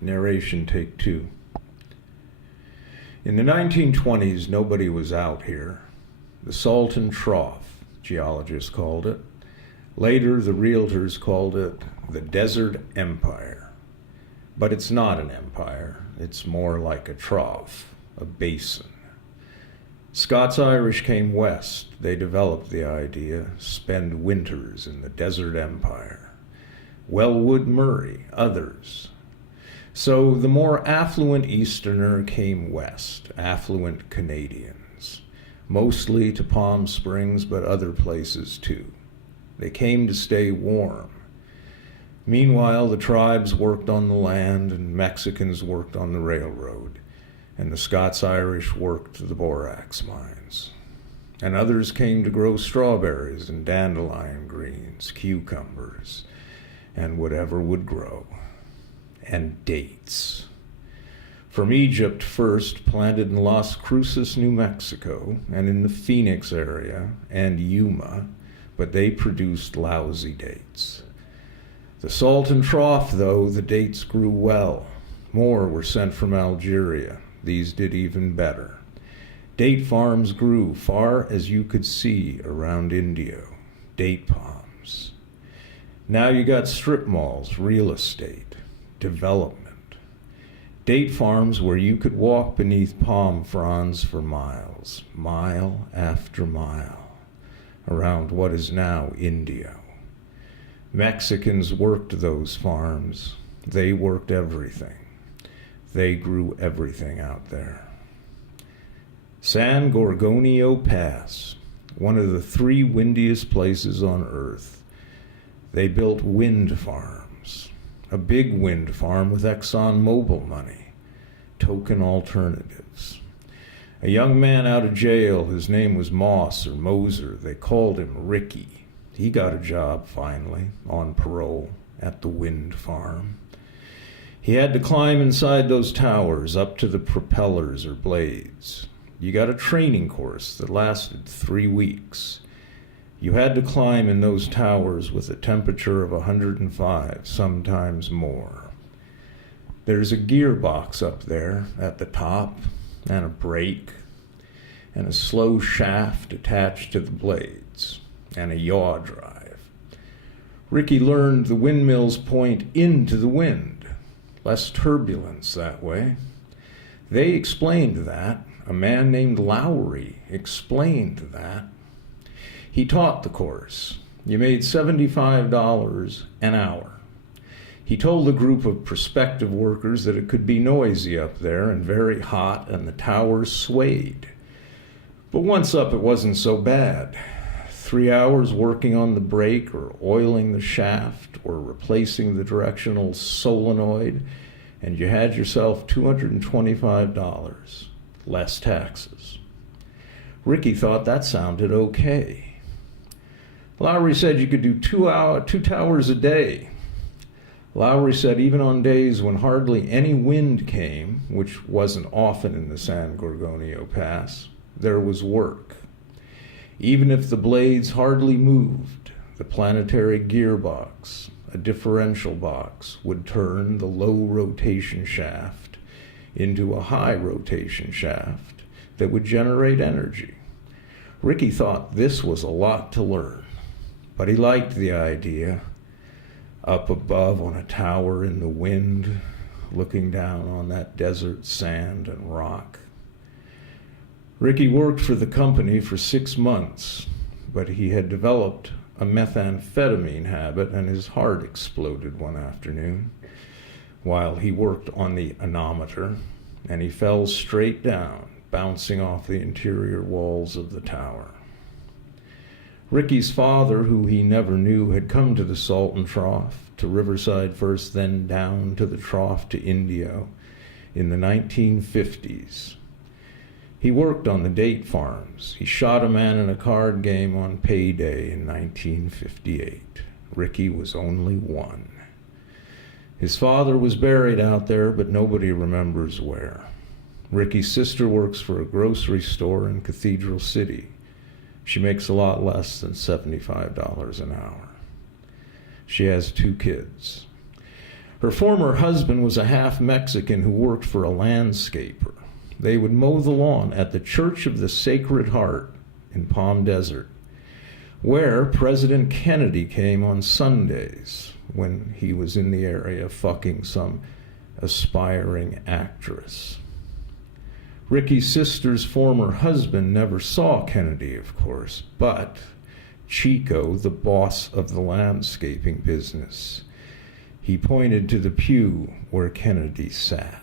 Narration take two. In the 1920s, nobody was out here. The Salton Trough, geologists called it. Later, the realtors called it the Desert Empire. But it's not an empire. It's more like a trough, a basin. Scots-Irish came west. They developed the idea, spend winters in the Desert Empire. Wellwood Murray, others. So the more affluent Easterner came west, affluent Canadians, mostly to Palm Springs, but other places too. They came to stay warm. Meanwhile, the tribes worked on the land and Mexicans worked on the railroad, and the Scots-Irish worked the borax mines. And others came to grow strawberries and dandelion greens, cucumbers, and whatever would grow. And dates. From Egypt first, planted in Las Cruces, New Mexico, and in the Phoenix area, and Yuma, but they produced lousy dates. The Salton Trough, though, the dates grew well. More were sent from Algeria. These did even better. Date farms grew far as you could see around Indio. Date palms. Now you got strip malls, real estate, development. Date farms where you could walk beneath palm fronds for miles, mile after mile, around what is now Indio. Mexicans worked those farms. They worked everything. They grew everything out there. San Gorgonio Pass, one of the 3 windiest places on Earth. They built wind farms, a big wind farm with ExxonMobil money, token alternatives. A young man out of jail, his name was Moss or Moser, they called him Ricky. He got a job finally, on parole, at the wind farm. He had to climb inside those towers up to the propellers or blades. You got a training course that lasted 3 weeks. You had to climb in those towers with a temperature of 105, sometimes more. There's a gearbox up there at the top, and a brake, and a slow shaft attached to the blades, and a yaw drive. Ricky learned the windmills point into the wind, less turbulence that way. They explained that. A man named Lowry explained that. He taught the course. You made $75 an hour. He told a group of prospective workers that it could be noisy up there and very hot, and the towers swayed. But once up, it wasn't so bad. 3 hours working on the brake or oiling the shaft or replacing the directional solenoid, and you had yourself $225, less taxes. Ricky thought that sounded okay. Lowry said you could do 2 towers a day. Lowry said even on days when hardly any wind came, which wasn't often in the San Gorgonio Pass, there was work. Even if the blades hardly moved, the planetary gearbox, a differential box, would turn the low rotation shaft into a high rotation shaft that would generate energy. Ricky thought this was a lot to learn, but he liked the idea. Up above on a tower in the wind, looking down on that desert sand and rock. Ricky worked for the company for 6 months, but he had developed a methamphetamine habit and his heart exploded one afternoon while he worked on the anemometer, and he fell straight down, bouncing off the interior walls of the tower. Ricky's father, who he never knew, had come to the Salton Trough, to Riverside first, then down to the Trough to Indio in the 1950s. He worked on the date farms. He shot a man in a card game on payday in 1958. Ricky was only 1. His father was buried out there, but nobody remembers where. Ricky's sister works for a grocery store in Cathedral City. She makes a lot less than $75 an hour. She has 2 kids. Her former husband was a half Mexican who worked for a landscaper. They would mow the lawn at the Church of the Sacred Heart in Palm Desert, where President Kennedy came on Sundays when he was in the area fucking some aspiring actress. Ricky's sister's former husband never saw Kennedy, of course, but Chico, the boss of the landscaping business, he pointed to the pew where Kennedy sat.